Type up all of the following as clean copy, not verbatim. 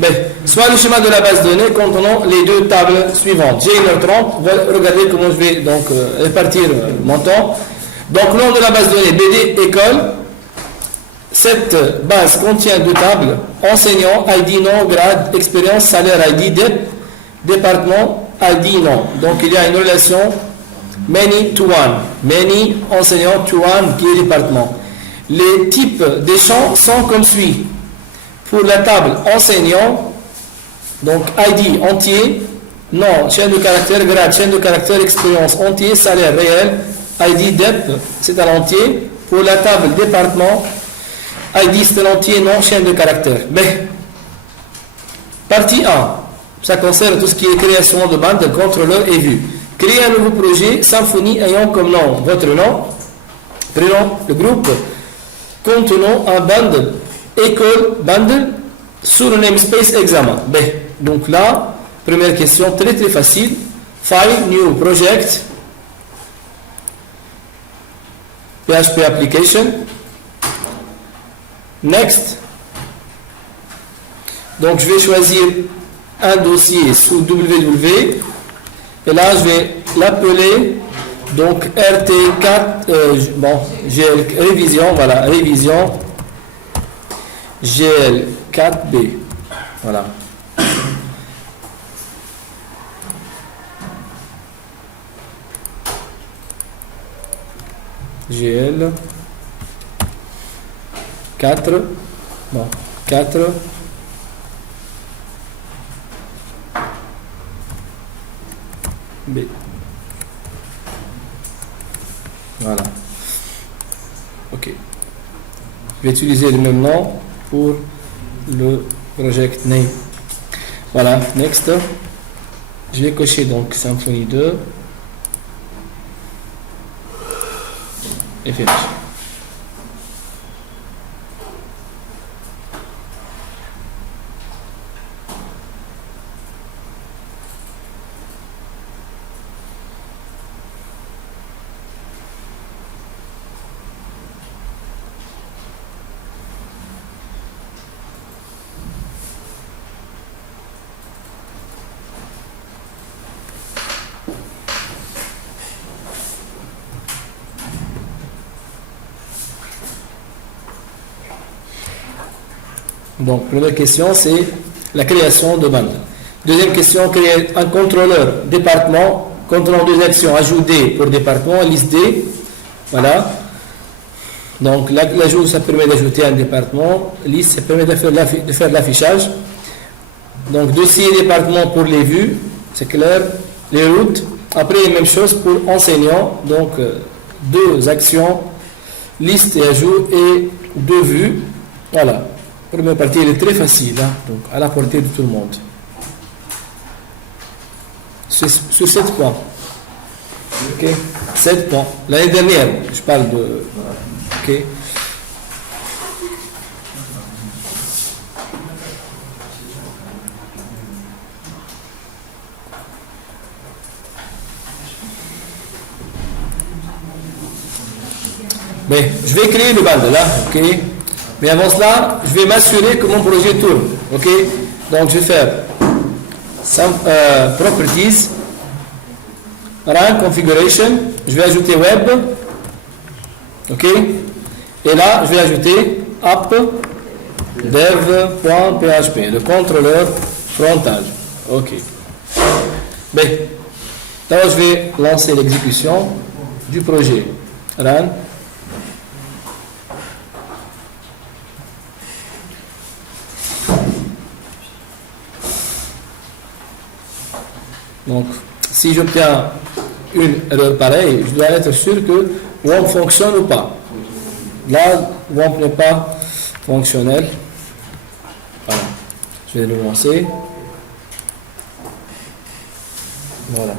Ben, soit le schéma de la base de données contenant les deux tables suivantes. J'ai 1h30, regardez comment je vais donc répartir mon temps. Donc, nom de la base de données, BD, école. Cette base contient deux tables, enseignant, ID, nom, grade, expérience, salaire, ID, DEP, département, ID, nom. Donc, il y a une relation many to one. Many, enseignant, to one, qui est département. Les types des champs sont comme suit. Pour la table enseignant, donc ID entier, nom, chaîne de caractère, grade, chaîne de caractère, expérience entier, salaire réel, ID DEP, c'est à l'entier. Pour la table département, ID c'est à l'entier, nom, chaîne de caractère. Mais, partie 1, ça concerne tout ce qui est création de bande, de contrôleur et vue. Créer un nouveau projet, symphonie ayant comme nom votre nom, prénom, le groupe, contenant un bundle, école, bundle, sur le namespace examen. B. Donc là, première question très très facile. File, new project, PHP application. Next. Donc je vais choisir un dossier sous www. Et là, je vais l'appeler donc RT4, GL, révision, voilà, révision GL4B. Voilà. GL 4, bon, 4. B. Voilà. Ok. Je vais utiliser le même nom pour le project name. Voilà. Next. Je vais cocher donc Symfony 2 et finish. Donc, première question, c'est la création de bande. Deuxième question, créer un contrôleur département contrôlant deux actions. Ajouter pour département, liste D. Voilà. Donc, l'ajout, ça permet d'ajouter un département. Liste, ça permet de faire l'affichage. Donc, dossier département pour les vues, c'est clair. Les routes. Après, même chose pour enseignant. Donc, deux actions, liste et ajout et deux vues. Voilà. La première partie, elle est très facile, hein, donc à la portée de tout le monde. Sur 7 points. Ok, 7 points. L'année dernière, je parle de. Ok. Mais je vais créer le bande là, ok. Mais avant cela, je vais m'assurer que mon projet tourne. Ok. Donc je vais faire Properties, Run Configuration. Je vais ajouter Web. Ok. Et là, je vais ajouter App Dev.php, le contrôleur frontal. Ok. Bien. Donc je vais lancer l'exécution du projet. Run. Donc, si j'obtiens une erreur pareille, je dois être sûr que WOMP fonctionne ou pas. Là, WOMP n'est pas fonctionnel. Voilà. Je vais le lancer. Voilà.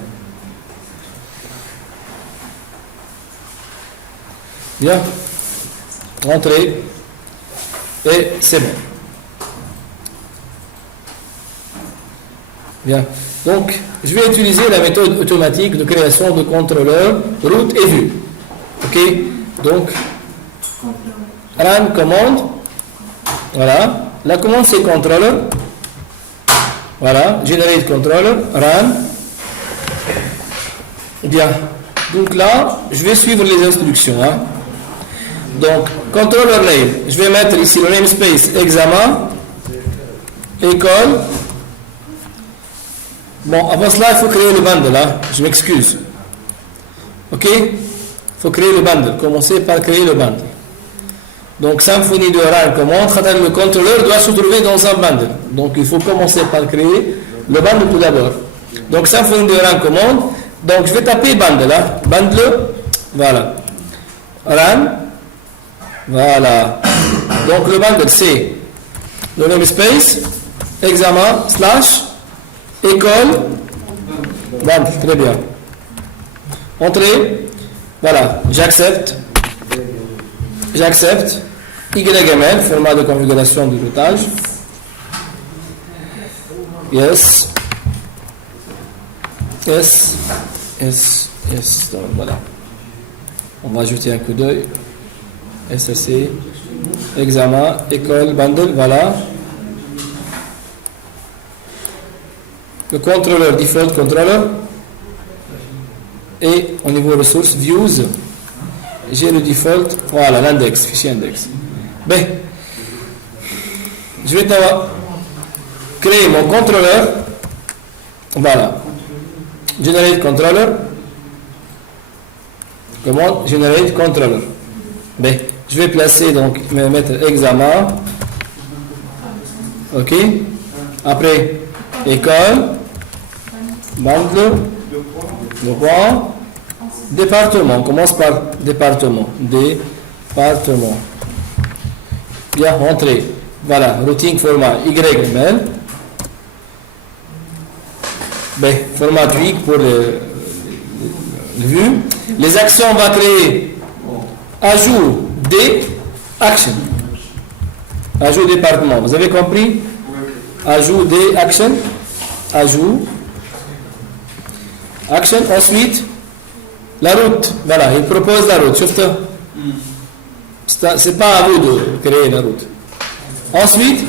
Bien. Rentrez. Et c'est bon. Bien. Donc, je vais utiliser la méthode automatique de création de contrôleurs, route et vue. Ok. Donc, run commande. Voilà. La commande c'est contrôleur. Voilà, generate controller, run. Bien. Donc là, je vais suivre les instructions. Hein. Donc, controller name. Je vais mettre ici le namespace examen, école. Bon, avant cela, il faut créer le bundle. Hein. Je m'excuse. Ok? Il faut créer le bundle. Commencer par créer le bundle. Donc, Symfony de run commande. Le contrôleur doit se trouver dans un bundle. Donc, il faut commencer par créer le bundle tout d'abord. Donc, Symfony de run commande. Donc, je vais taper bundle. Hein. Bundle. Voilà. Run. Voilà. Donc, le bundle, c'est le namespace, examen, slash, école, bundle. Très bien. Entrée. Voilà. J'accepte. J'accepte. YML, format de configuration du routage. Yes. Yes. Yes. Yes. Donc, voilà. On va ajouter un coup d'œil. SRC. Examen. École. Bundle. Voilà. Le contrôleur, default controller. Et au niveau ressources, views. J'ai le default. Voilà, l'index. Fichier index. Ben, je vais créer mon contrôleur. Voilà. Generate controller. Comment generate controller. Ben, je vais placer donc, mettre examen. Ok. Après, école. Bundle. Le point. Département. On commence par département. Département. Bien, entrée. Voilà, routing format YML. Ben, format Twig pour le vue. Les actions, on va créer ajout des actions. Ajout département. Vous avez compris? Ajout des actions. Ajout. Action. Ensuite, la route. Voilà, il propose la route. Sauf que c'est pas à vous de créer la route. Ensuite,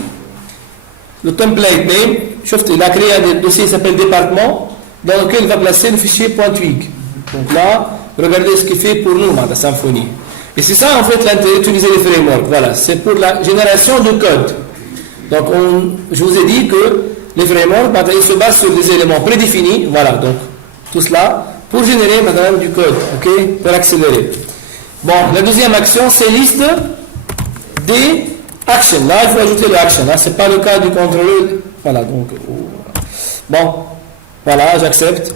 le template name, il a créé un dossier qui s'appelle département, dans lequel il va placer le fichier .twig. Donc là, regardez ce qu'il fait pour nous, la Symfony. Et c'est ça, en fait, l'intérêt d'utiliser les frameworks. Voilà, c'est pour la génération de code. Donc, je vous ai dit que les frameworks, ils se basent sur des éléments prédéfinis. Voilà, donc, tout cela pour générer, madame, du code, ok, pour accélérer. Bon, la deuxième action, c'est liste des actions. Là, il faut ajouter le action. Là, ce n'est pas le cas du contrôleur. Voilà, donc, bon, voilà, j'accepte.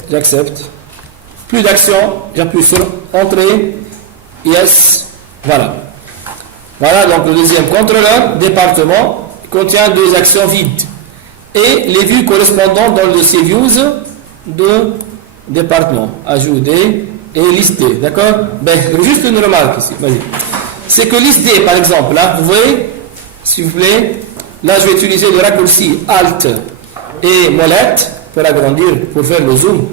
Plus d'action, j'appuie sur entrée, yes, voilà. Voilà, donc le deuxième contrôleur, département, contient deux actions vides. Et les vues correspondantes dans le dossier views de département, ajouter et lister, d'accord? Ben, juste une remarque ici, vas-y. C'est que lister, par exemple, là, vous voyez, s'il vous plaît, là, je vais utiliser le raccourci Alt et molette pour agrandir, pour faire le zoom.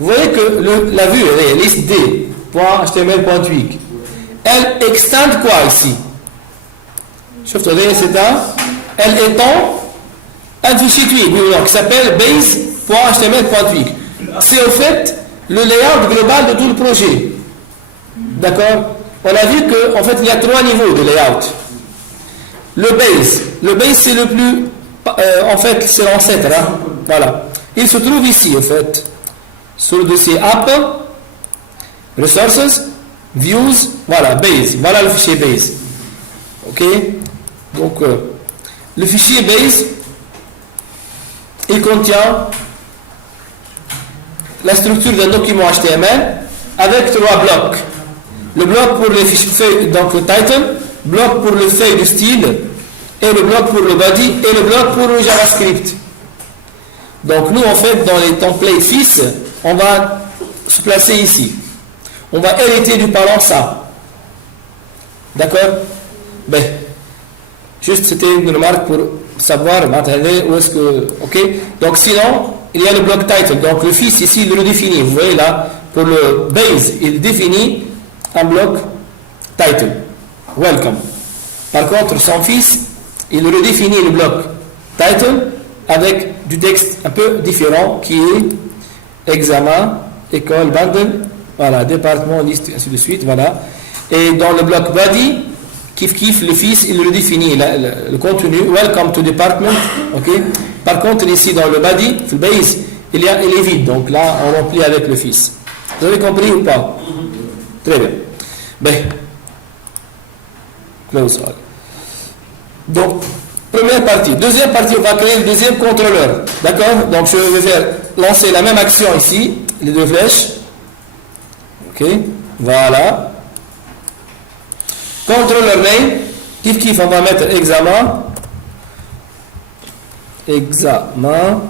Vous voyez que la vue, est liste D.html.twig. Elle extend quoi ici? Sauf que c'est elle étend un fichier twig, qui s'appelle base.html.twig. C'est au fait le layout global de tout le projet. D'accord? On a vu qu'en fait, il y a trois niveaux de layout. Le base c'est le plus... en fait, c'est l'ancêtre. Hein? Voilà. Il se trouve ici, en fait. Sur le dossier app, resources, views, voilà, base. Voilà le fichier base. Ok? Donc, le fichier base, il contient la structure d'un document HTML avec trois blocs. Le bloc pour les feuilles, donc le title, bloc pour le feuille de style, et le bloc pour le body, et le bloc pour le JavaScript. Donc nous, en fait, dans les templates fils, on va se placer ici. On va hériter du parent ça. D'accord? Ben, juste c'était une remarque pour savoir où est-ce que... Ok? Donc sinon, il y a le bloc title. Donc le fils ici, il le définit. Vous voyez là, pour le base, il définit un bloc title. Welcome. Par contre, son fils, il redéfinit le bloc title avec du texte un peu différent qui est examen, école, bundle, voilà, département, liste, ainsi de suite, voilà. Et dans le bloc body, kiff, le fils, il le définit, le contenu, welcome to department, ok. Par contre, ici, dans le body, le base, il est vide, donc là, on remplit avec le fils. Vous avez compris ou pas? Très bien. Ben, close all. Donc, première partie. Deuxième partie, on va créer le deuxième contrôleur. D'accord? Donc, je vais faire lancer la même action ici, les deux flèches. Ok, voilà. Contrôleur name, kiff, on va mettre examen. Examen.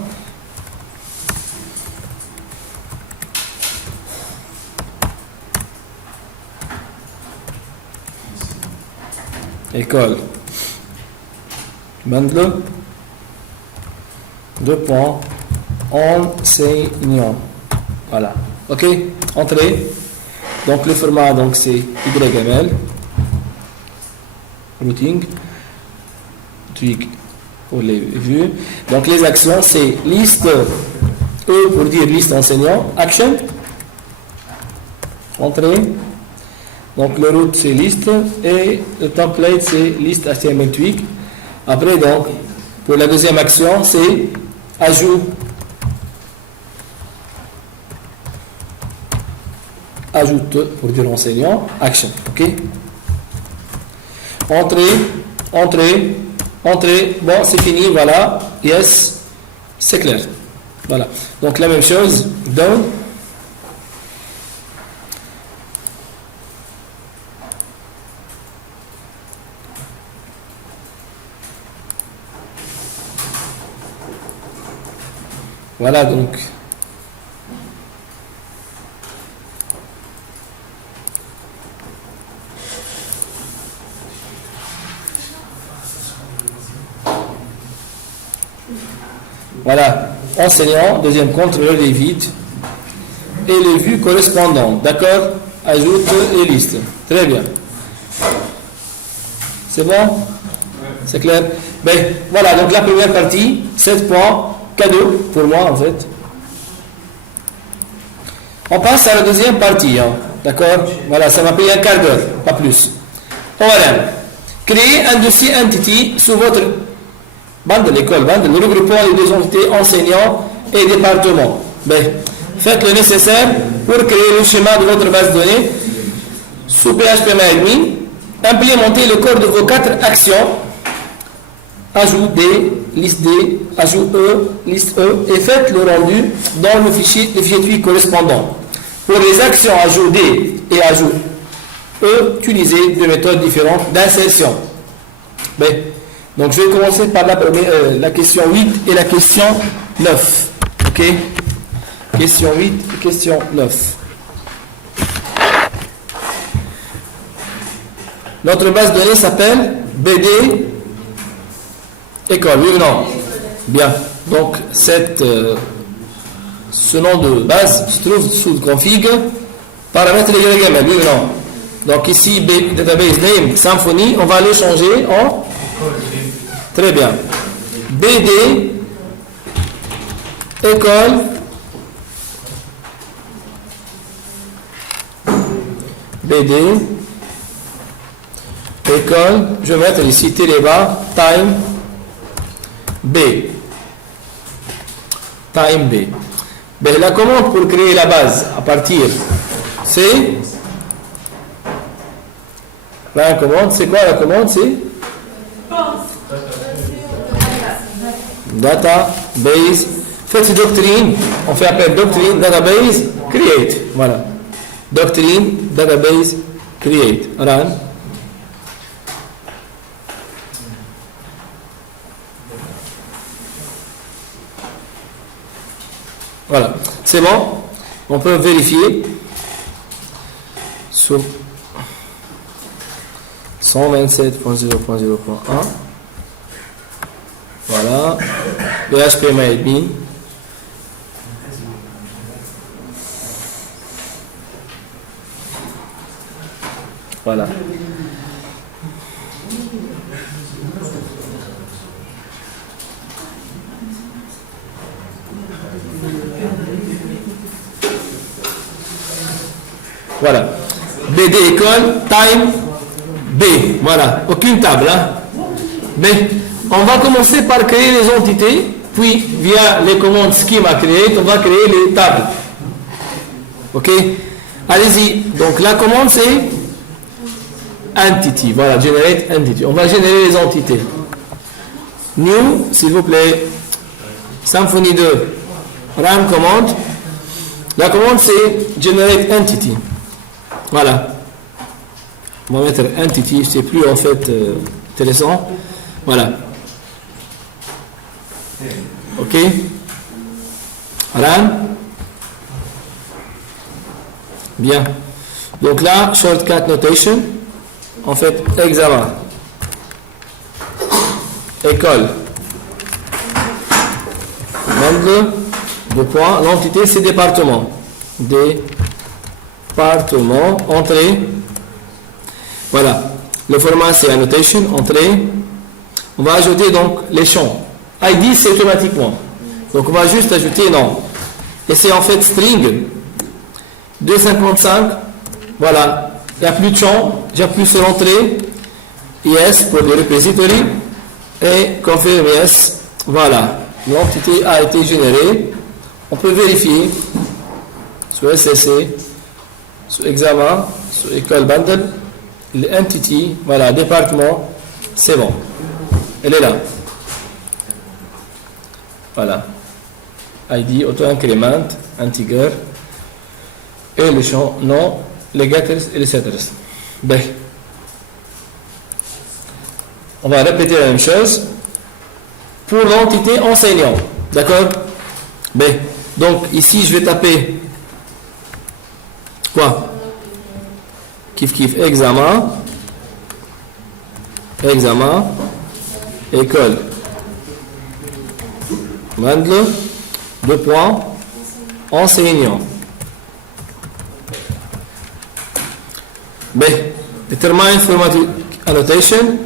École. Bundle. 2 points. Enseignant. Voilà. Ok. Entrée. Donc le format donc c'est YML. Routing. Tweak pour les vues. Donc les actions c'est liste E pour dire liste enseignant. Action. Entrée. Donc le route c'est liste et le template c'est liste HTML tweak. Après donc pour la deuxième action c'est ajout. Ajoute pour dire enseignant. Action. Ok. Entrée. Bon c'est fini. Voilà. Yes. C'est clair. Voilà. Donc la même chose. Down. Voilà donc. Voilà, enseignant, deuxième contrôleur des vides et les vues correspondantes. D'accord? Ajoute et liste. Très bien. C'est bon? C'est clair? Ben, voilà, donc la première partie, 7 points. Cadeau pour moi en fait. On passe à la deuxième partie, hein. D'accord? Voilà, ça m'a pris un quart d'heure, pas plus. Voilà. Créez un dossier entity sous votre bande de l'école, bande de regroupant les deux entités enseignants et département. Ben, faites le nécessaire pour créer le schéma de votre base de données sous PHP-MyAdmin. Implémentez le code de vos 4 actions. Ajout D, liste D, ajout E, liste E, et faites le rendu dans le fichier tweak correspondant. Pour les actions ajout D et ajout E, utilisez deux méthodes différentes d'insertion. Donc je vais commencer par la question 8 et la question 9. Ok? Question 8 et question 9. Notre base de données s'appelle BD École, oui ou non? Bien. Donc, ce nom de base se trouve sous config, paramètres YML, oui ou non? Donc, ici, database name Symfony, on va le changer en. Très bien. BD École. BD École. Je vais mettre ici télébar time. B. Time B. Ben, la commande pour créer la base à partir, c'est. La commande, c'est quoi la commande? C'est database. Faites doctrine. On fait appel doctrine, database, create. Voilà. Doctrine, database, create. Run. Voilà, c'est bon. On peut vérifier sur 127.0.0.1. Voilà. PHP-MyAdmin. Voilà. Voilà. BD école, time, B. Voilà. Aucune table. Hein? B. On va commencer par créer les entités, puis via les commandes schema create, on va créer les tables. Ok? Allez-y. Donc la commande c'est entity. Voilà, generate entity. On va générer les entités. New, s'il vous plaît. Symfony 2. Run commande. La commande c'est generate entity. Voilà. On va mettre entity, c'est plus en fait intéressant. Voilà. Ok. Run. Bien. Donc là, shortcut notation. En fait, examen. École. Handle. Deux points. L'entité, c'est département. Département. Entrée. Voilà. Le format, c'est annotation. Entrée. On va ajouter donc les champs. ID, c'est automatiquement. Donc, on va juste ajouter non. Et c'est en fait string. 255. Voilà. Il n'y a plus de champ. J'appuie sur entrée. Yes pour le repository. Et confirm yes. Voilà. L'entité a été générée. On peut vérifier sur SSC, sur examen, sur école bundle, l'entity, voilà, département, c'est bon. Elle est là. Voilà. ID, auto-increment, integer, et le champ non, les getters et les setters. B. On va répéter la même chose pour l'entité enseignant. D'accord? B. Donc ici je vais taper quoi? Kiff examen, école, Mandle, deux points, enseignant. B. Determine formatting annotation.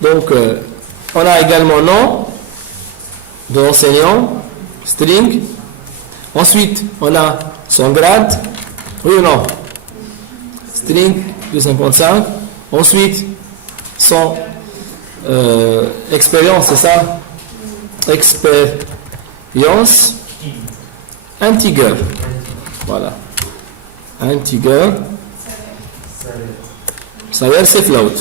Donc on a également nom de l'enseignant, string. Ensuite, on a son grade, oui ou non? String 255. Ensuite, son expérience, c'est ça? Expérience. Integer. Voilà. Integer. Salaire, c'est float.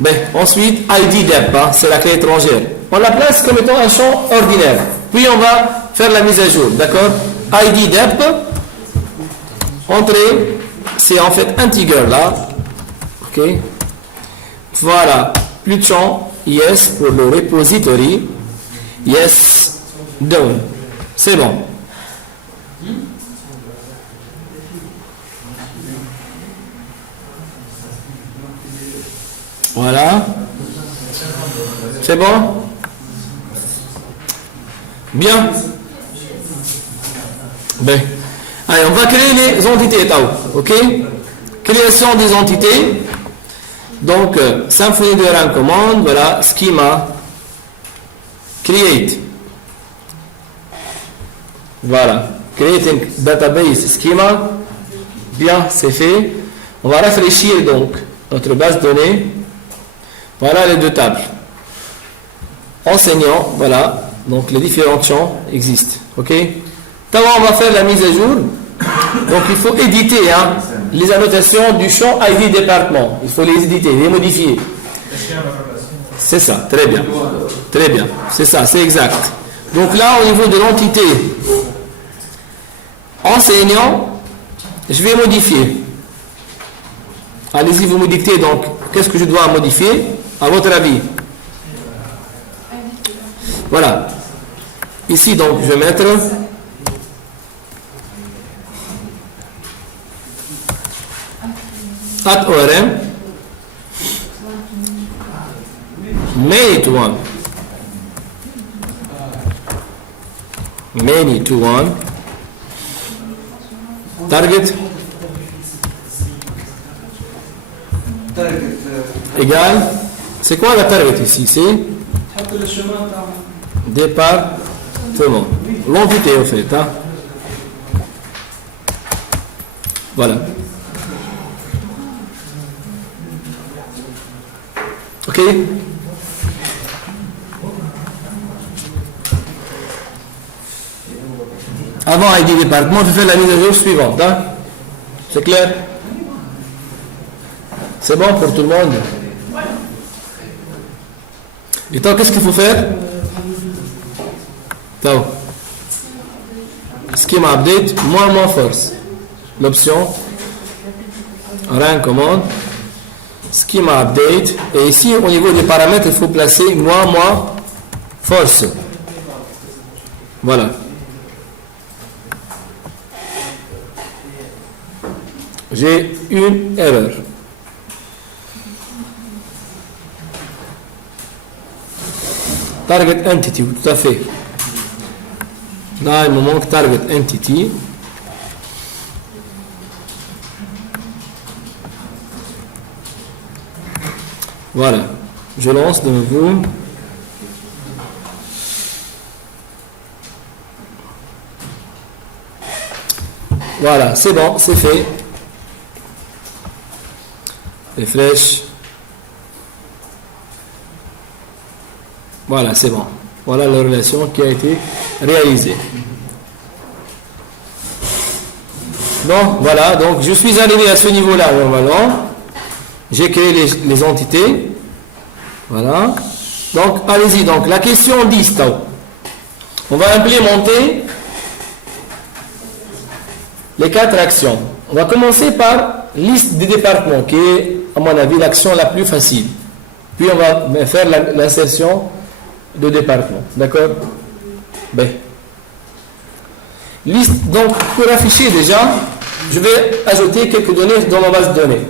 Ben, ensuite, ID dep, hein, c'est la clé étrangère. On la place comme étant un champ ordinaire. Puis on va faire la mise à jour, d'accord? ID dep, entrée, c'est en fait integer là. Ok. Voilà, plus de champ, yes pour le repository, yes, done. C'est bon. Voilà. C'est bon? Bien. Ben. Allez, on va créer les entités, Tao. Ok? Création des entités. Donc, Symfony de run commande, voilà, schema, create. Voilà. Creating database schema. Bien, c'est fait. On va rafraîchir donc notre base de données. Voilà les deux tables. Enseignant, voilà. Donc les différents champs existent. Ok? D'abord, on va faire la mise à jour. Donc il faut éditer hein, les annotations du champ ID département. Il faut les éditer, les modifier. C'est ça, très bien. Très bien. C'est ça, c'est exact. Donc là, au niveau de l'entité enseignant, je vais modifier. Allez-y, vous me dictez donc qu'est-ce que je dois modifier à votre avis. Voilà. Ici, donc, je vais mettre @orm many to one target égal. C'est quoi la target ici? C'est département. l'entité, en fait. Hein. Voilà. Ok. Avant ID département, je fais la mise à jour suivante. Hein. C'est clair? C'est bon pour tout le monde? Et toi, qu'est-ce qu'il faut faire? Toi. Schema update, moins force. L'option, run commande, schema update. Et ici, au niveau des paramètres, il faut placer moins force. Voilà. J'ai une erreur. Target entity, tout à fait. Là, il me manque target entity. Voilà. Je lance de nouveau. Voilà, c'est bon, c'est fait. Les flèches. Voilà, c'est bon. Voilà la relation qui a été réalisée. Bon, voilà, donc je suis arrivé à ce niveau-là normalement. J'ai créé les entités. Voilà. Donc, allez-y. Donc, la question 10. On va implémenter les 4 actions. On va commencer par liste des départements, qui est, à mon avis, l'action la plus facile. Puis, on va faire l'insertion de département. D'accord? Ben. Liste, donc, pour afficher déjà, je vais ajouter quelques données dans ma base de données.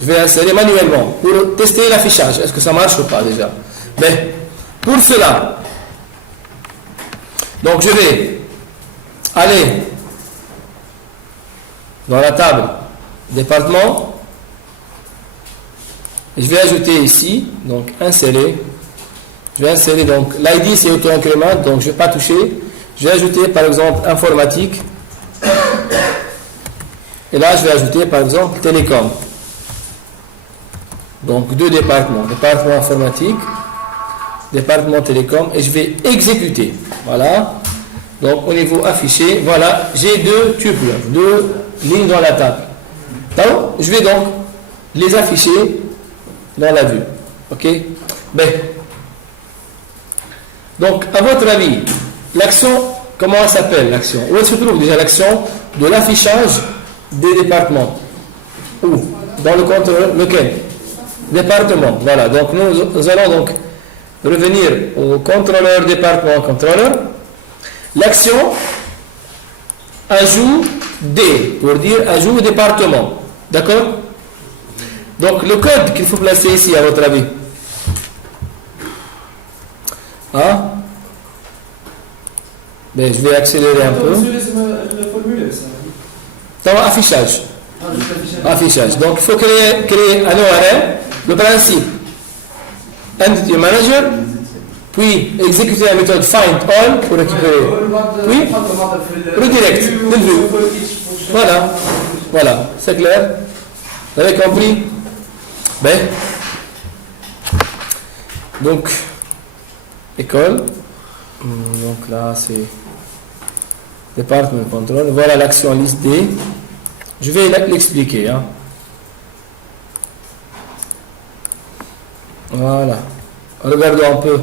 Je vais insérer manuellement pour tester l'affichage. Est-ce que ça marche ou pas déjà? Ben, pour cela, donc je vais aller dans la table département. Je vais ajouter ici, donc insérer. Je vais insérer donc l'ID, c'est auto-incrément, donc je ne vais pas toucher. Je vais ajouter par exemple informatique. Et là, je vais ajouter par exemple télécom. Donc 2 départements, département informatique, département télécom, et je vais exécuter. Voilà. Donc au niveau affiché, voilà, j'ai 2 tuples, 2 lignes dans la table. Donc, je vais donc les afficher dans la vue. Ok? Ben. Donc, à votre avis, l'action, comment elle s'appelle l'action? Où elle se trouve déjà l'action de l'affichage des départements? Où? Dans le contrôleur, lequel? Département. Voilà. Donc, nous allons donc revenir au contrôleur département contrôleur. L'action ajout D, pour dire ajout département. D'accord? Donc, le code qu'il faut placer ici, à votre avis? Hein? Ben, je vais accélérer un peu. Dans affichage. Affichage. Donc, il faut créer un URL. Le principe, Entity Manager, puis exécuter la méthode Find All pour récupérer. Oui, redirect, de vue. Voilà, voilà, c'est clair. Vous avez compris? Ben, donc, école. Donc là, c'est Department Control. Voilà l'action liste D. Je vais l'expliquer. Hein. Voilà. Regardons un peu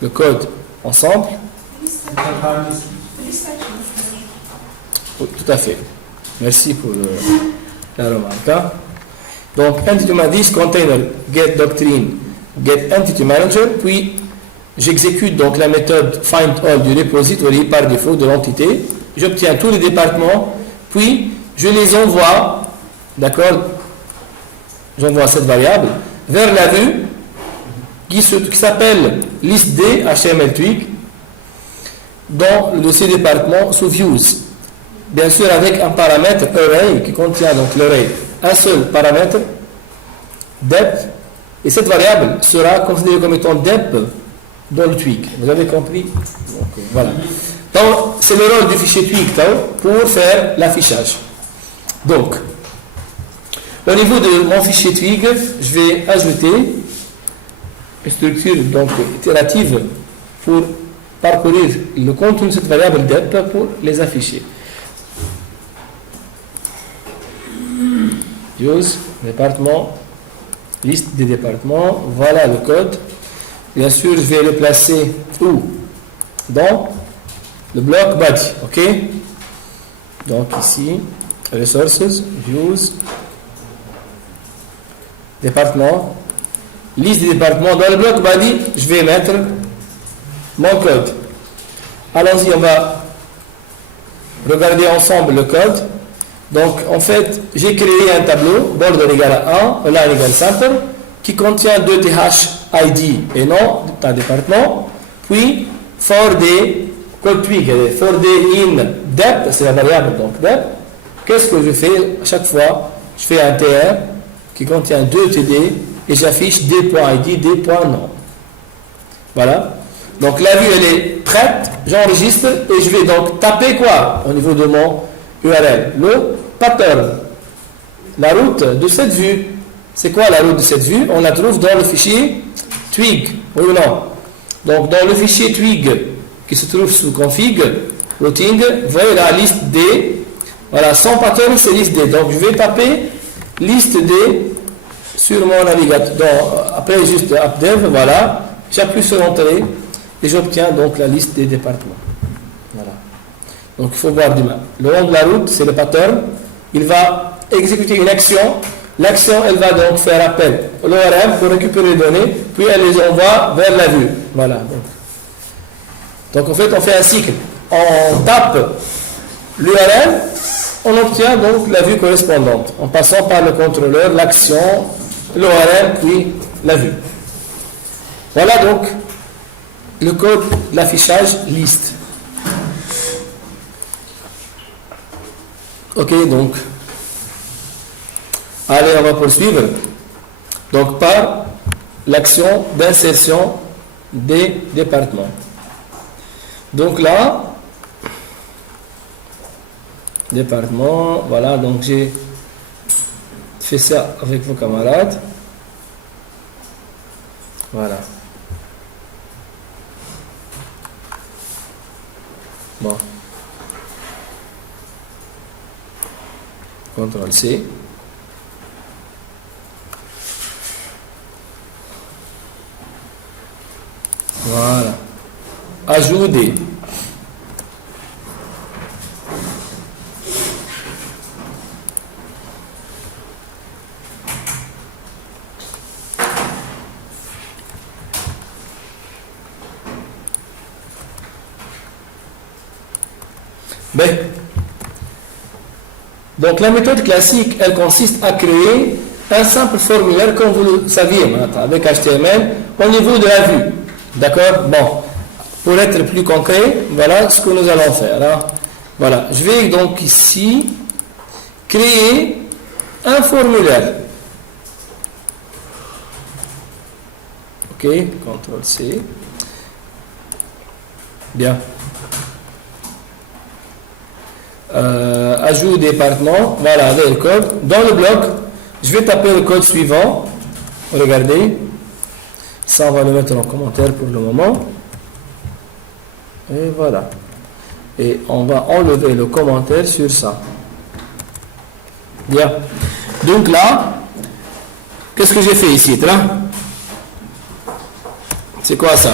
le code ensemble. Tout à fait. Merci pour la remarque. Hein. Donc, Entity Manager, Container, Get Doctrine, Get Entity Manager, puis j'exécute donc la méthode Find All du repository par défaut de l'entité. J'obtiens tous les départements, puis je les envoie, d'accord? J'envoie cette variable vers la vue qui s'appelle liste D HTML Twig dans le dossier département sous Views. Bien sûr, avec un paramètre array qui contient donc l'array, un seul paramètre, depth, et cette variable sera considérée comme étant depth dans le Twig. Vous avez compris? Donc, voilà. Donc, c'est le rôle du fichier Twig pour faire l'affichage. Donc, au niveau de mon fichier Twig, je vais ajouter une structure donc, itérative pour parcourir le contenu de cette variable dep pour les afficher. Use, département, liste des départements, voilà le code. Bien sûr, je vais le placer où? Dans le bloc body, ok? Donc ici, resources, views, département, liste des départements. Dans le bloc body, je vais mettre mon code. Allons-y, on va regarder ensemble le code. Donc, en fait, j'ai créé un tableau, border égale à 1, line égale simple, qui contient 2 th id et nom d'un département, puis for the code Twig, for the in dep, c'est la variable donc dep. Qu'est-ce que je fais à chaque fois? Je fais un tr qui contient 2 td et j'affiche d.id, d.nom. Voilà. Donc la vue elle est prête, j'enregistre et je vais donc taper quoi au niveau de mon URL? Le pattern, la route de cette vue. C'est quoi la route de cette vue? On la trouve dans le fichier Twig, oui ou non? Donc dans le fichier Twig qui se trouve sous config, routing, vous voyez la liste D, voilà, son pattern c'est liste D. Donc je vais taper liste D sur mon navigateur. Donc, après juste appdev, voilà, j'appuie sur entrée et j'obtiens donc la liste des départements. Voilà. Donc il faut voir demain. Le long de la route, c'est le pattern. Il va exécuter une action. L'action, elle va donc faire appel à l'ORM pour récupérer les données, puis elle les envoie vers la vue. Voilà. Donc en fait, on fait un cycle. On tape l'URL, on obtient donc la vue correspondante, en passant par le contrôleur, l'action, l'ORM, puis la vue. Voilà donc le code de l'affichage liste. Ok, donc, allez, on va poursuivre. Donc, par l'action d'insertion des départements. Donc là, département, voilà, donc j'ai fait ça avec vos camarades. Voilà. Bon. CTRL C. Voilà. Ajouter. B. Donc la méthode classique, elle consiste à créer un simple formulaire comme vous le saviez avec HTML au niveau de la vue. D'accord? Bon, pour être plus concret, voilà ce que nous allons faire. Hein. Voilà, je vais donc ici créer un formulaire. Ok, CTRL C. Bien. Ajout département, voilà, avec le code. Dans le bloc, je vais taper le code suivant. Regardez. Ça, on va le mettre en commentaire pour le moment. Et voilà. Et on va enlever le commentaire sur ça. Bien. Donc là, qu'est-ce que j'ai fait ici? Là, c'est quoi ça?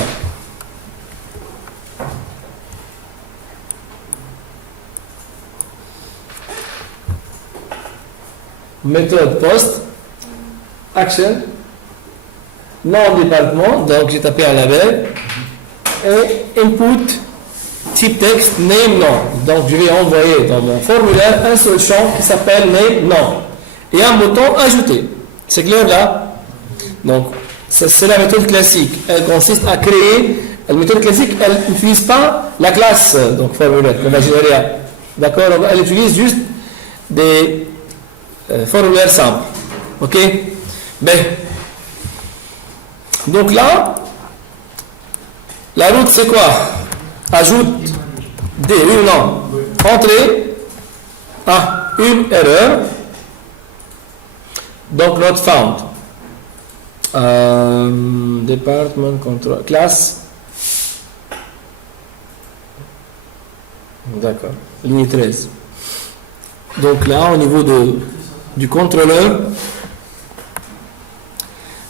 Méthode post, action, nom département, donc j'ai tapé un label, et input, type texte, name, nom. Donc je vais envoyer dans mon formulaire un seul champ qui s'appelle name, nom, et un bouton ajouter. C'est clair là? Donc c'est la méthode classique. Elle consiste à créer, la méthode classique, elle n'utilise pas la classe, donc formulaire, comme la génériale. D'accord? Elle utilise juste des formulaire simple. Ok? Ben. Donc là, La route, c'est quoi? Ajoute D, oui ou non? Entrée. Ah, une erreur. Donc, not found. Department, control, classe. D'accord. Ligne 13. Donc là, au niveau du contrôleur,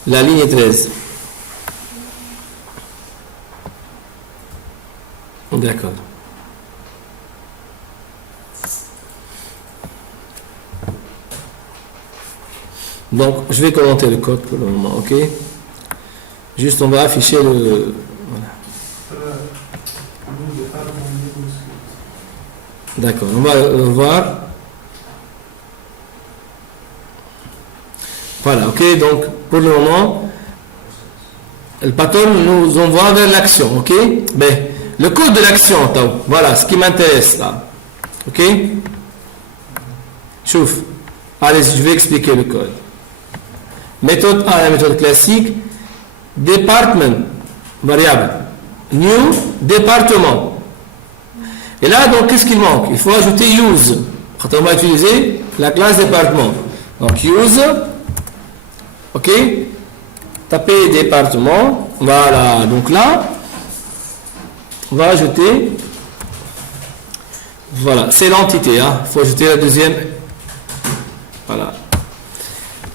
la ligne 13. D'accord. Donc, je vais commenter le code pour le moment, ok? Juste, on va afficher le... Voilà. D'accord, on va voir. Voilà, ok, donc, pour le moment, le patron nous envoie vers l'action, ok? Ben, le code de l'action, voilà, ce qui m'intéresse là. Ok? Chouf. Allez, je vais expliquer le code. Méthode 1, la méthode classique. Department, variable. New, département. Et là, donc, qu'est-ce qu'il manque? Il faut ajouter use. Quand on va utiliser la classe département. Donc, use. Ok? Tapez département. Voilà, donc là, on va ajouter. Voilà, c'est l'entité. Hein. Il faut ajouter la deuxième. Voilà.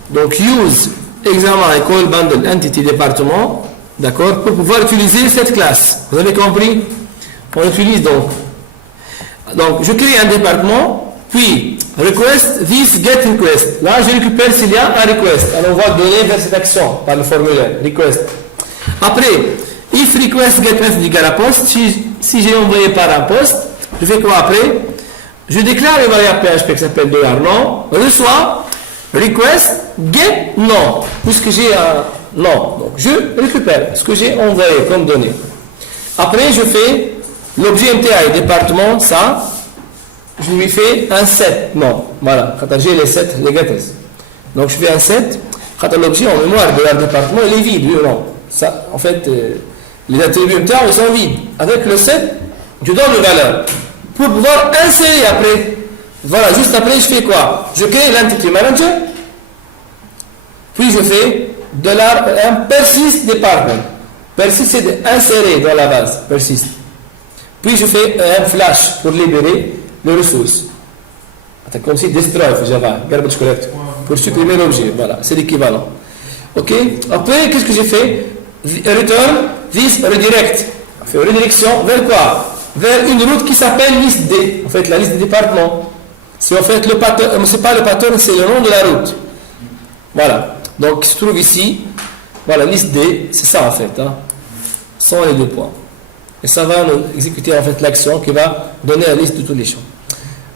Donc, use examen equal bundle entity département. D'accord? Pour pouvoir utiliser cette classe. Vous avez compris? On utilise donc. Donc, je crée un département. Puis, request this get request. Là, je récupère s'il y a un request. Alors, on va donner vers cette action par le formulaire. Request. Après, if request get message égale à post, si j'ai envoyé par un post, je fais quoi après? Je déclare une variable PHP qui s'appelle $non, reçoit request get non, puisque j'ai un non. Donc, je récupère ce que j'ai envoyé comme données. Après, je fais l'objet MTI département, ça, je lui fais un set. Non, voilà, quand j'ai les sets, les getters. Donc, je fais un set. Quand l'objet en mémoire de leur département, il est vide, oui ou non? Ça, en fait, les attributs MTA, ils sont vides. Avec le set, je donne une valeur. Pour pouvoir insérer après. Voilà, juste après, je fais quoi? Je crée l'entity manager. Puis je fais un persist department. Persist, c'est d'insérer dans la base. Persist. Puis je fais un flash pour libérer les ressources. Comme si destroy, Java, garbage collect. Pour supprimer l'objet. Voilà, c'est l'équivalent. Ok? Après, qu'est-ce que j'ai fait? Return this redirect. Fait redirection vers quoi? Vers une route qui s'appelle liste D. En fait, la liste des départements. C'est en fait le pattern, c'est pas le pattern, c'est le nom de la route. Voilà. Donc, il se trouve ici. Voilà, liste D, c'est ça en fait. Hein, sans les deux points. Et ça va nous exécuter en fait l'action qui va donner la liste de tous les champs,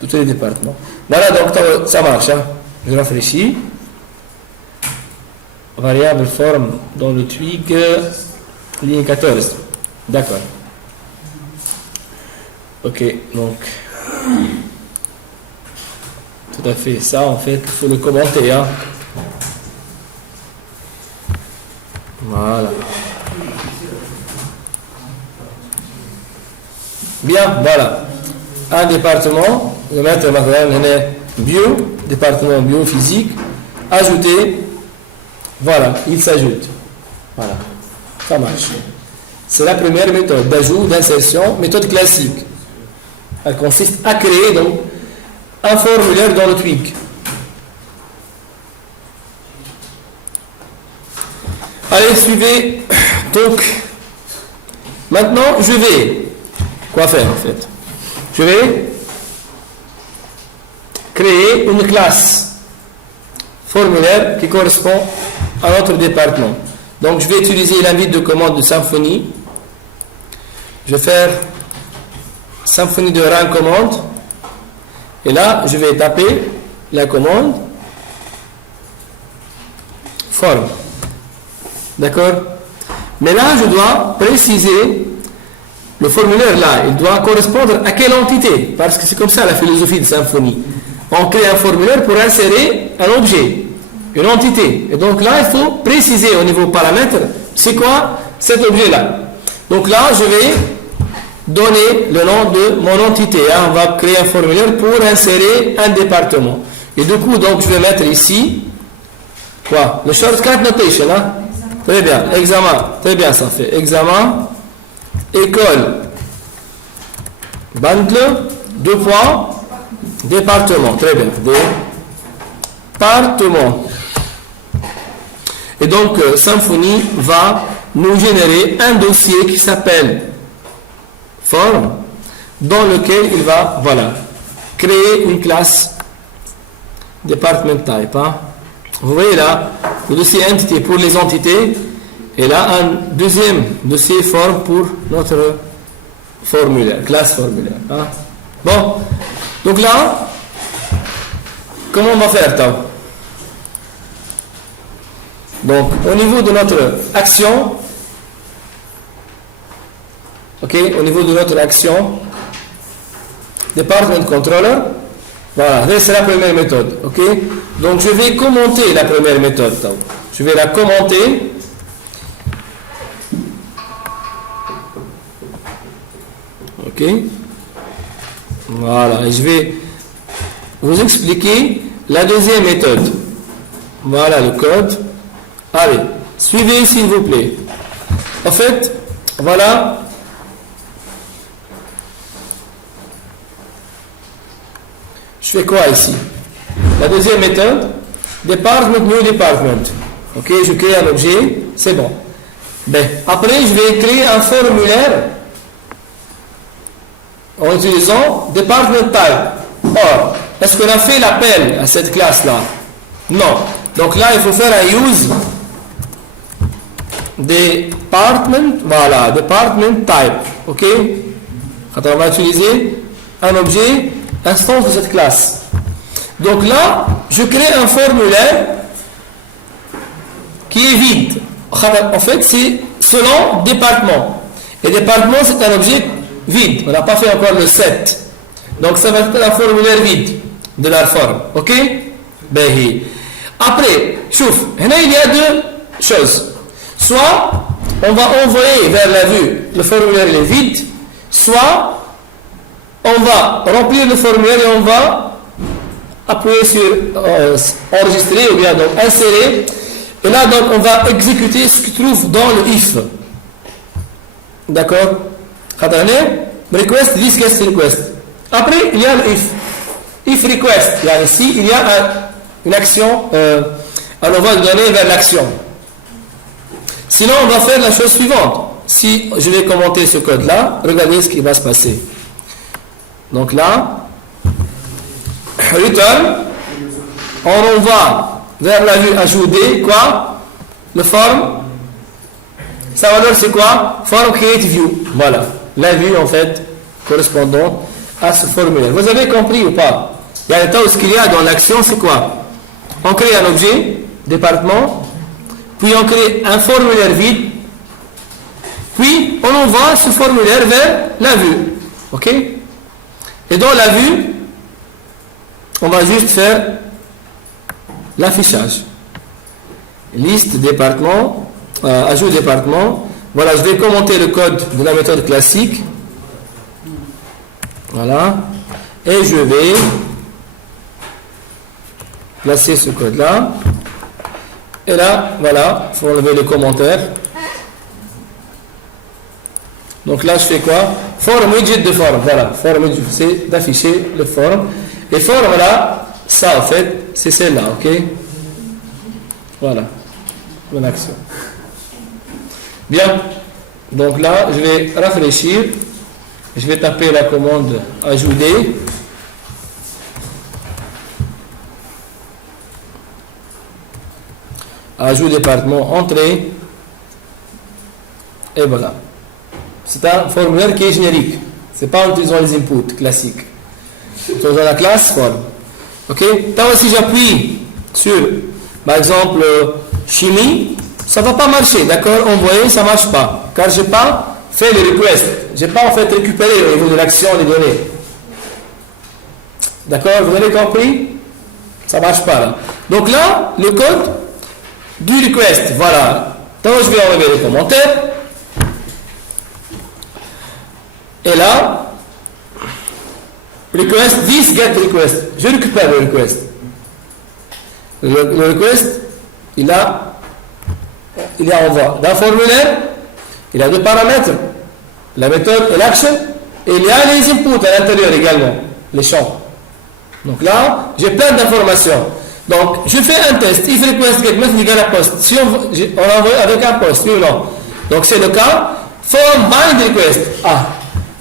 de tous les départements. Voilà, donc ça marche. Hein. Je rafraîchis. Variable forme dans le twig, ligne 14. D'accord. Ok, donc. Tout à fait. Ça, en fait, il faut le commenter. Hein. Voilà. Bien, voilà. Un département, le mettre maintenant bio, département bio physique, ajouter. Voilà, il s'ajoute. Voilà, ça marche. C'est la première méthode d'ajout, d'insertion, méthode classique. Elle consiste à créer donc un formulaire dans le twig. Allez, suivez. Donc, maintenant, je vais quoi faire en fait? Je vais créer une classe formulaire qui correspond à notre département. Donc, je vais utiliser l'invite de commande de Symfony. Je vais faire Symfony de run commande. Et là, je vais taper la commande form. D'accord? Mais là, je dois préciser le formulaire là. Il doit correspondre à quelle entité? Parce que c'est comme ça la philosophie de Symfony. On crée un formulaire pour insérer un objet, une entité. Et donc là, il faut préciser au niveau paramètre, c'est quoi cet objet-là? Donc là, je vais donner le nom de mon entité. Hein. On va créer un formulaire pour insérer un département. Et du coup, donc, je vais mettre ici, quoi? Le shortcut notation. Hein? Très bien. Examen. Très bien, ça fait. Examen. École. Bundle. 2 points. Département. Très bien. Département. Et donc, Symfony va nous générer un dossier qui s'appelle form, dans lequel il va, voilà, créer une classe department type. Hein. Vous voyez là, le dossier entité pour les entités, et là, un deuxième dossier form pour notre formulaire, classe formulaire. Hein. Bon, donc là, comment on va faire, Tao? Donc, au niveau de notre action, ok, au niveau de notre action, Department Controller, voilà, c'est la première méthode, ok. Donc, je vais commenter la première méthode. Je vais la commenter. Ok. Voilà, et je vais vous expliquer la deuxième méthode. Voilà le code. Allez, suivez s'il vous plaît. En fait, voilà. Je fais quoi ici? La deuxième méthode, department, new department. Ok, je crée un objet, c'est bon. Ben, après, je vais créer un formulaire en utilisant department type. Or, est-ce qu'on a fait l'appel à cette classe-là? Non. Donc là, il faut faire un use department, voilà, department type. Ok? Quand on va utiliser un objet instance de cette classe. Donc là, je crée un formulaire qui est vide. En fait, c'est selon département. Et département, c'est un objet vide. On n'a pas fait encore le set. Donc ça va être un formulaire vide de la forme. Ok? Ben, après, chouf, il y a deux choses. Soit on va envoyer vers la vue le formulaire est vide, soit on va remplir le formulaire et on va appuyer sur enregistrer ou bien donc insérer. Et là donc on va exécuter ce qui trouve dans le if. D'accord? Request this guest request. Après il y a le if. If request. Ici il y a une action, on va donner vers l'action. Sinon, on va faire la chose suivante. Si je vais commenter ce code-là, regardez ce qui va se passer. Donc là, return, on envoie vers la vue ajouter, quoi? Le form. Sa valeur, c'est quoi? Form create view. Voilà. La vue, en fait, correspondant à ce formulaire. Vous avez compris ou pas? Il y a le temps où ce qu'il y a dans l'action, c'est quoi? On crée un objet, département, puis on crée un formulaire vide, puis on envoie ce formulaire vers la vue. Ok? Et dans la vue, on va juste faire l'affichage. Liste département, ajout département. Voilà, je vais commenter le code de la méthode classique. Voilà. Et je vais placer ce code-là. Et là, voilà, il faut enlever les commentaires. Donc là, je fais quoi? Form widget de forme. Voilà, form widget, c'est d'afficher le form. Et forme là, ça en fait, c'est celle-là, ok? Voilà, bonne action. Bien, donc là, je vais rafraîchir. Je vais taper la commande ajouter. Ajout département, entrée, et voilà. C'est un formulaire qui est générique. C'est pas en utilisant les inputs classiques. En utilisant la classe form. Ok? Tant si j'appuie sur, par exemple, chimie, ça va pas marcher, d'accord? Envoyer, ça marche pas, car j'ai pas fait le request. J'ai pas en fait récupéré au niveau de l'action les données. D'accord? Vous avez compris? Ça marche pas là. Donc là, le code du request, voilà. Donc je vais enlever les commentaires. Et là, request, this get request. Je récupère le request. Le request, il est envoi. Dans le formulaire, il y a deux paramètres. La méthode et l'action. Et il y a les inputs à l'intérieur également. Les champs. Donc là, j'ai plein d'informations. Donc, je fais un test. If request get method égale à post. Si on envoie avec un post, oui ou non? Donc, c'est le cas. Form bind request. Ah,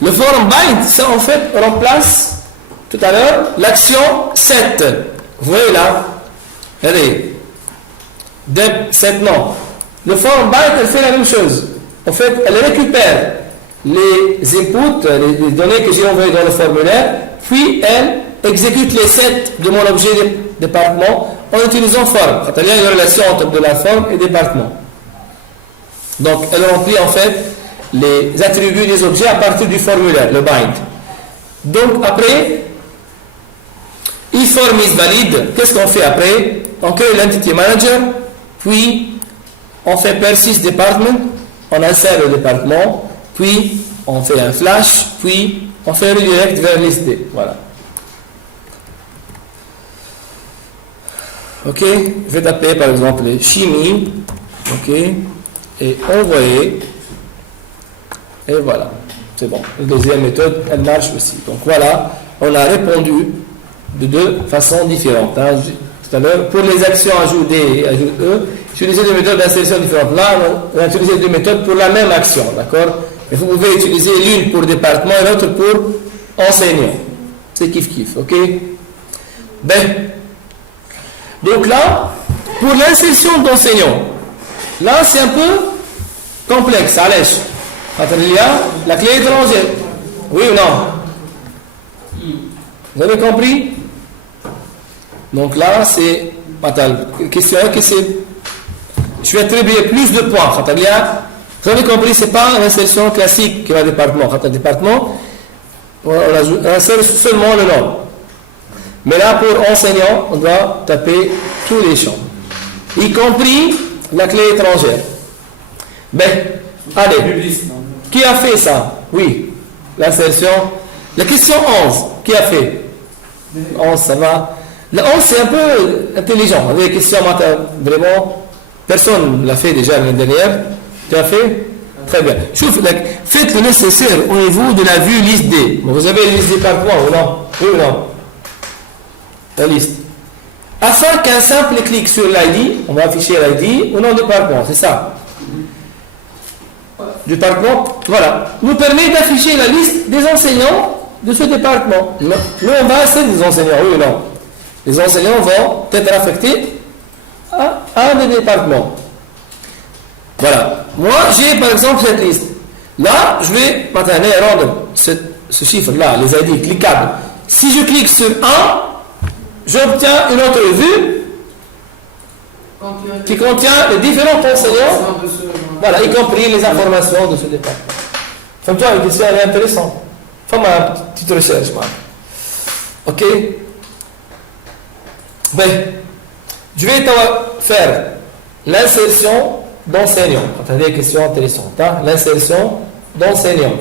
le form bind, ça en fait remplace tout à l'heure l'action set. Vous voyez là? Allez. Dep set non. Le form bind, elle fait la même chose. En fait, elle récupère les inputs, les données que j'ai envoyées dans le formulaire, puis elle exécute les sets de mon objet département en utilisant form. Il y a une relation entre de la forme et département. Donc, elle remplit en fait les attributs des objets à partir du formulaire, le bind. Donc, après, if form is valide, qu'est-ce qu'on fait après? On crée l'entity manager, puis on fait persist department, on insère le département, puis on fait un flash, puis on fait un redirect vers liste D. Voilà. Ok, je vais taper par exemple chimie, ok, et envoyer, et voilà, c'est bon. La deuxième méthode, elle marche aussi. Donc voilà, on a répondu de deux façons différentes. Hein. Tout à l'heure, pour les actions ajout D et ajout E, utilisez des méthodes d'insertion différentes. Là, on a utilisé deux méthodes pour la même action, d'accord? Et vous pouvez utiliser l'une pour département et l'autre pour enseignant. C'est kiff-kiff, ok? Ben, donc là, pour l'insertion d'enseignant, là c'est un peu complexe, allège. Il y a la clé étrangère. Oui ou non? Vous avez compris? Donc là, c'est. Attends, question que c'est. Je vais attribuer plus de points. Vous avez compris, ce n'est pas une insertion classique qui va au département. Le département, on insère seulement le nom. Mais là, pour enseignant, on doit taper tous les champs, y compris la clé étrangère. Ben, allez, qui a fait ça? Oui, l'insertion. La question 11, qui a fait? 11, ça va. La 11, c'est un peu intelligent. Les questions, vraiment, personne ne l'a fait déjà l'année dernière. Tu as fait? Très bien. Faites le nécessaire au niveau de la vue liste D. Vous avez une liste département ou non? Oui ou non? La liste. Afin qu'un simple clic sur l'ID, on va afficher l'ID au nom du département, c'est ça. Du département, voilà, nous permet d'afficher la liste des enseignants de ce département. Nous, on va insérer des enseignants, oui ou non? Les enseignants vont être affectés à un des départements. Voilà. Moi, j'ai par exemple cette liste. Là, je vais maintenant rendre ce chiffre-là, les ID cliquables. Si je clique sur 1, j'obtiens une autre vue qui contient les différents enseignants, voilà, y compris les informations de ce département. Fais-moi une question intéressante. Fais-moi une petite recherche. Ok? Ben, je vais faire l'insertion d'enseignant. Attendez, question intéressante. Hein? L'insertion d'enseignant.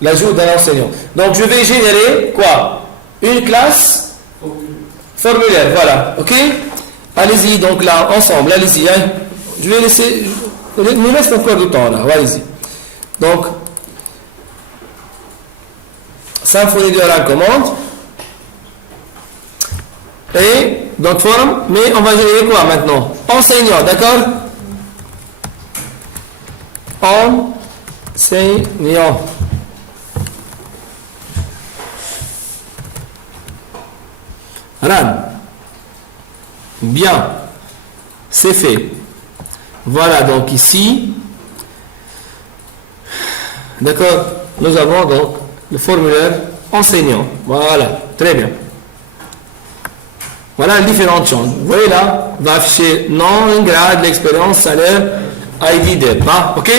L'ajout d'un enseignant. Donc, je vais générer quoi? Une classe formulaire. Voilà. OK? Allez-y, donc là, ensemble. Allez-y. Hein? Je vais laisser. Il nous reste encore du temps là. Allez-y. Donc, Symfony de la commande. Et, donc, forme. Mais on va générer quoi maintenant? Enseignant. D'accord? Enseignant. Run. Bien. C'est fait. Voilà, donc ici. D'accord. Nous avons donc le formulaire enseignant. Voilà. Très bien. Voilà les différentes choses. Vous voyez là, on va afficher nom, grade, l'expérience, salaire, ID, DEP. Hein? OK?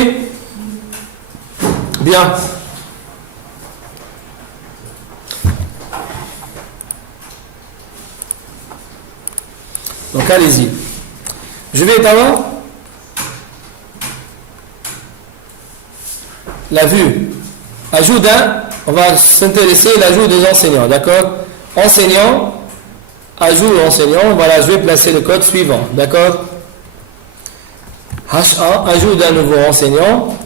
Bien. Donc allez-y. Je vais d'abord la vue. Ajout d'un on va s'intéresser à l'ajout des enseignants, d'accord? Enseignant, ajout enseignant, voilà, je vais placer le code suivant, d'accord? H1, ajout d'un nouveau enseignant,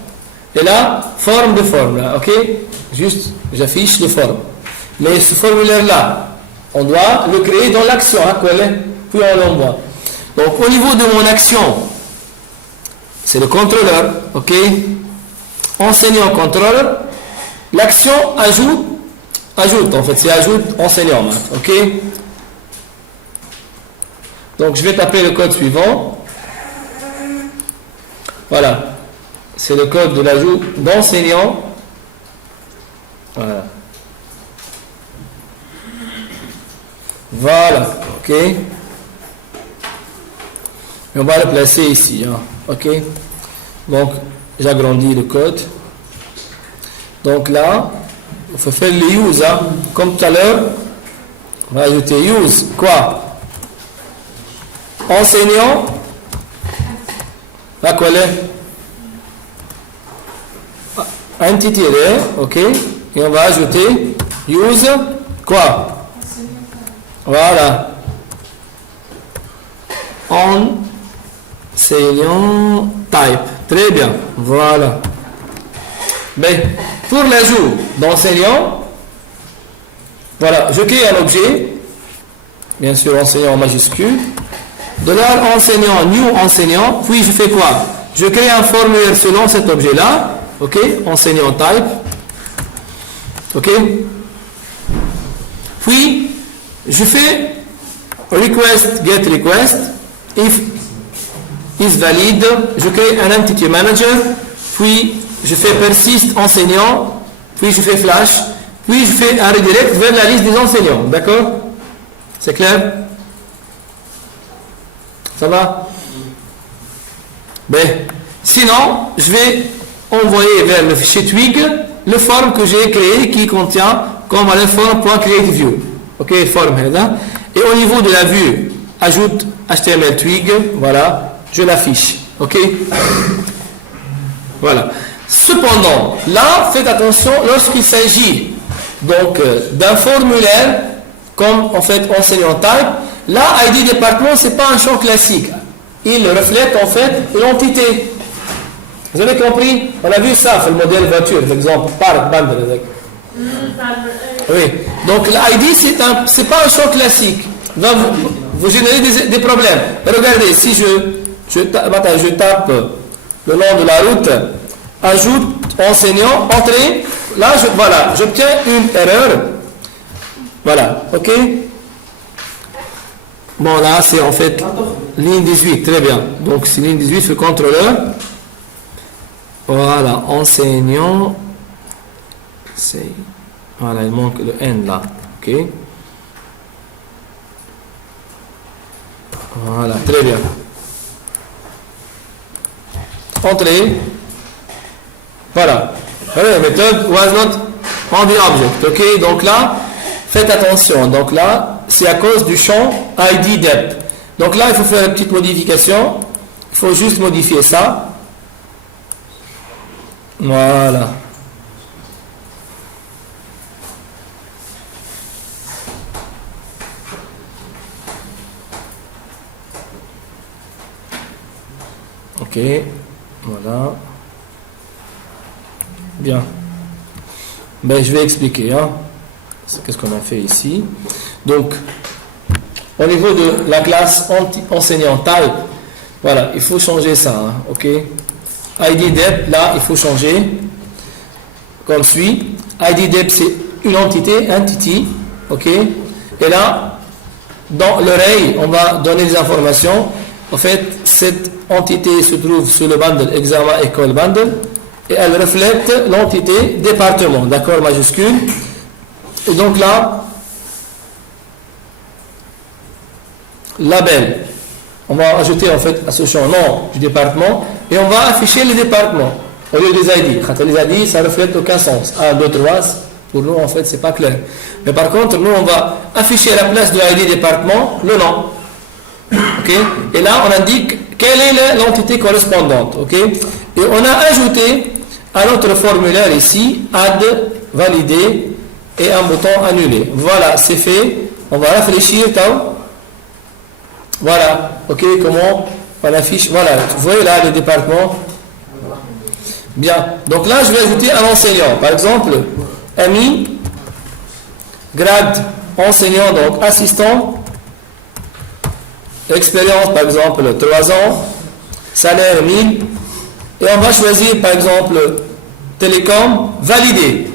et là, forme de forme, là, ok? Juste, j'affiche les formes. Mais ce formulaire-là, on doit le créer dans l'action, hein, puis on l'envoie. Donc, au niveau de mon action, c'est le contrôleur, ok? Enseignant, contrôleur. L'action ajoute, en fait, c'est ajoute enseignant, ok? Donc, je vais taper le code suivant. Voilà. C'est le code de l'ajout d'enseignant. Voilà. Voilà, ok? Et on va le placer ici, hein, ok? Donc, j'agrandis le code. Donc là, il faut faire le use, hein, comme tout à l'heure. On va ajouter use, quoi? Enseignant, va coller entity array, ok? Et on va ajouter use, quoi? Voilà. Enseignant type. Très bien. Voilà. Mais pour l'ajout d'enseignant, voilà, je crée un objet, bien sûr enseignant en majuscule, $ enseignant, new enseignant, puis je fais quoi? Je crée un formulaire selon cet objet-là, ok? Enseignant type, ok? Puis, je fais request, get request, if is valide, je crée un entity manager, puis je fais persist enseignant, puis je fais flash, puis je fais un redirect vers la liste des enseignants, d'accord? C'est clair? Ça va? Ben, sinon, je vais envoyer vers le fichier Twig le form que j'ai créé qui contient comme un form.createView. Ok, form header. Et au niveau de la vue, ajoute HTML Twig, voilà, je l'affiche. Ok? Voilà. Cependant, là, faites attention lorsqu'il s'agit donc d'un formulaire comme en fait enseignant type. Là, ID département, c'est pas un champ classique. Il reflète en fait l'entité. Vous avez compris? On a vu ça, le modèle voiture, par exemple, par bundle. Oui. Donc l'ID, c'est pas un champ classique. Va vous générer des problèmes. Regardez, si je tape le nom de la route, ajoute enseignant, entrée, là, voilà, j'obtiens une erreur. Voilà, ok? Bon, là, c'est en fait ligne 18, très bien. Donc, c'est ligne 18 sur le contrôleur. Voilà, enseignant. Voilà, il manque le N là. Ok? Voilà, très bien. Entrée. Voilà. La méthode was not on the object. Ok? Donc là, faites attention. Donc là, c'est à cause du champ ID dep. Donc là, il faut faire une petite modification. Il faut juste modifier ça. Voilà. Ok. Voilà. Bien. Ben, je vais expliquer. Hein. Qu'est-ce qu'on a fait ici? Donc, au niveau de la classe enseignant type, voilà, il faut changer ça. Hein, ok? ID dep, là, il faut changer comme suit. ID dep, c'est une entité, entity, ok? Et là, dans l'oreille, on va donner des informations. En fait, cette entité se trouve sur le bundle examen école bundle et elle reflète l'entité département, d'accord, majuscule. Et donc là, label, on va ajouter en fait à ce champ nom du département et on va afficher les départements au lieu des ID. Les ID, ça reflète aucun sens. 1, 2, 3, pour nous en fait, c'est pas clair. Mais par contre, nous, on va afficher à la place de ID département le nom. Ok? Et là, on indique quelle est l'entité correspondante. Ok? Et on a ajouté à notre formulaire ici, add valider et un bouton annuler. Voilà, c'est fait. On va réfléchir. Voilà, ok, comment on affiche. Voilà, vous voyez là le département. Bien, donc là je vais ajouter un enseignant. Par exemple, ami, grade, enseignant, donc assistant, expérience par exemple 3 ans, salaire 1000, et on va choisir par exemple télécom, valider.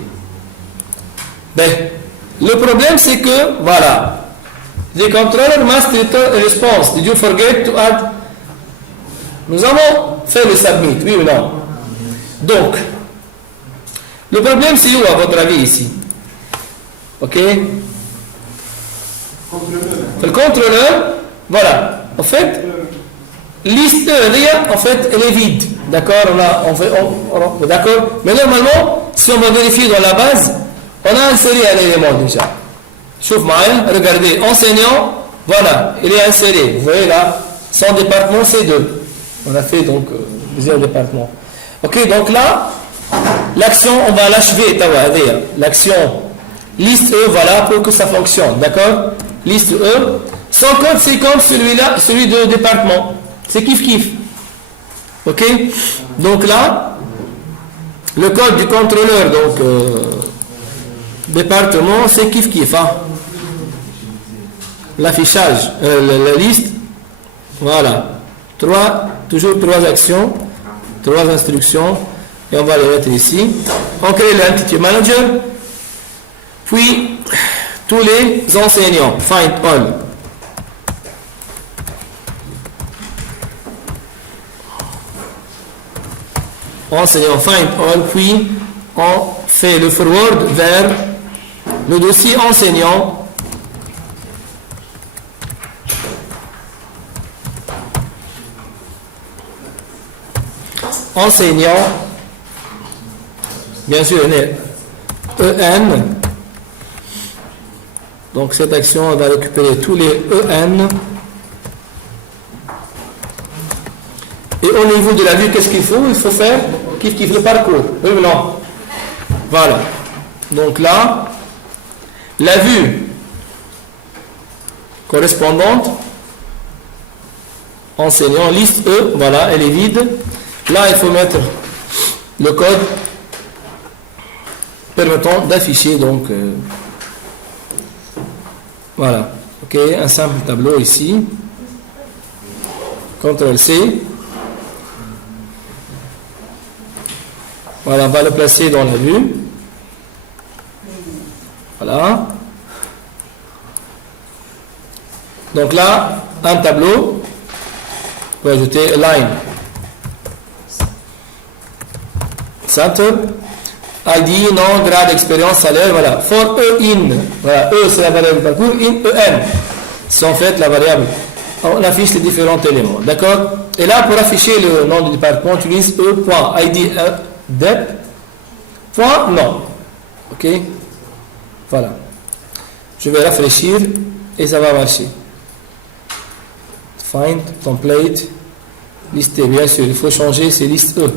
Ben, le problème c'est que, voilà, the controller must return a response. Did you forget to add? Nous avons fait le submit, oui ou non? Donc, le problème c'est où à votre avis ici? Ok? Le contrôleur, voilà, en fait, liste en fait, elle est vide. D'accord? D'accord? Mais normalement, si on va vérifier dans la base, on a inséré un élément déjà. Chouf Maïa, regardez, enseignant, voilà, il est inséré. Vous voyez là, son département c'est 2. On a fait donc plusieurs départements. Ok, donc là, l'action, on va l'achever. L'action liste E, voilà, pour que ça fonctionne. D'accord? Liste E. Son code, c'est comme celui-là, celui de département. C'est kiff. Ok? Donc là, le code du contrôleur, donc département, c'est kiff. Hein? L'affichage, la liste, voilà. Toujours 3 actions, 3 instructions, et on va les mettre ici. On crée l'entity manager, puis tous les enseignants, find all. Enseignant find all, puis on fait le forward vers le dossier enseignant. Enseignant, bien sûr, on est EN. Donc cette action va récupérer tous les EN. Et au niveau de la vue, qu'est-ce qu'il faut? Il faut faire kiff le parcours. Oui ou non? Voilà. Donc là, la vue correspondante, enseignant, liste E, voilà, elle est vide. Là, il faut mettre le code permettant d'afficher, donc, voilà, ok, un simple tableau ici, CTRL-C, voilà, on va le placer dans la vue, voilà, donc là, un tableau, on va ajouter line, center, ID, nom, grade, expérience, salaire, voilà. For E in, voilà, E c'est la variable du parcours, in EN, c'est en fait la variable. On affiche les différents éléments, d'accord? Et là, pour afficher le nom du département, on utilise E.ID dep, point nom. Ok? Voilà. Je vais rafraîchir et ça va marcher. Find, template, lister, bien sûr, il faut changer, c'est liste E.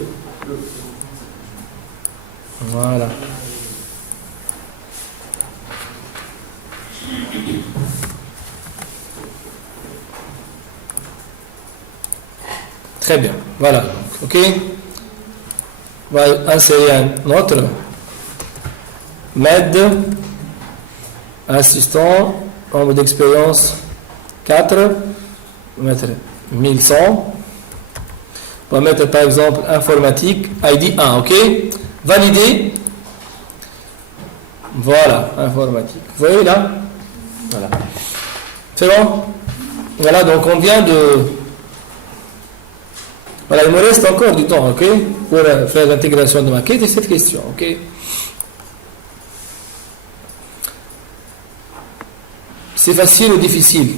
Voilà. Très bien. Voilà. Ok. On va insérer un autre. MED. Assistant. Nombre d'expérience 4. On va mettre 1100. On va mettre par exemple informatique. ID 1. Ok. Valider. Voilà, informatique. Vous voyez là? Voilà. C'est bon? Voilà, donc on vient de... Voilà, il me reste encore du temps, ok? Pour faire l'intégration de maquette et cette question, ok? C'est facile ou difficile?